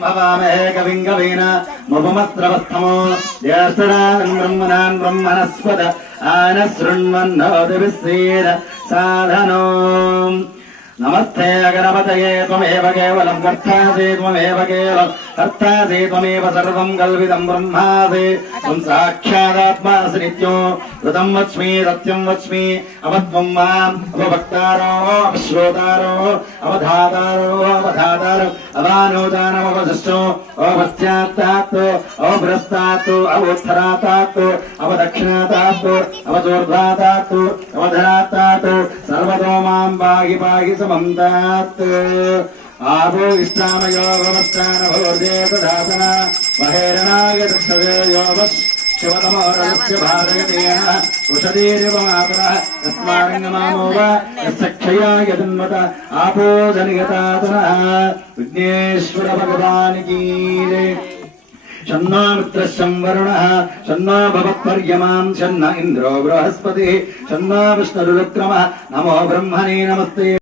भवामहे कविं कवीन मुपमस्त्रवस्थमो ज्येष्ठराजन् ब्रह्मणान् ब्रह्मणस्पद आनशृण्वन्नोतिभिस्सीद साधनो नमस्ते गणपतये त्वमेव केवलं कर्तासि त्वमेव केवलं कर्तासि त्वमेव सर्वं कल्पितं ब्रह्मासि त्वं साक्षादात्मासि नित्यो ऋतं वच्मि सत्यं वच्मि अवत्वं माम् अवभक्तारो अवश्रोतारो अवधातारो अवधातारो अवानोदानमवशिष्टो अवपश्चात्तात् अवपुरस्तात् अवोत्तरात् अवदक्षिणात् अवचोर्ध्वात् अवधरात् सर्वतो मां पाहि पाहि समन्तात् आपो इष्टामयो भवस्तानभोर्जेतदासन महेरणाय दक्षते योगस् शिवतमोरस्य भारयतेन वृषदीरिवमातरः तस्मारङ्गमामो वा यस्सक्षया यदन्वत आपो जनियतातनः विघ्नेश्वर भगवान् की जय। शन्नो मित्रश्चं वरुणः शन्नो भवत्पर्यमां शन्न इन्द्रो बृहस्पतिः शन्नो विष्णुरुक्रमः नमो ब्रह्मणे नमस्ते।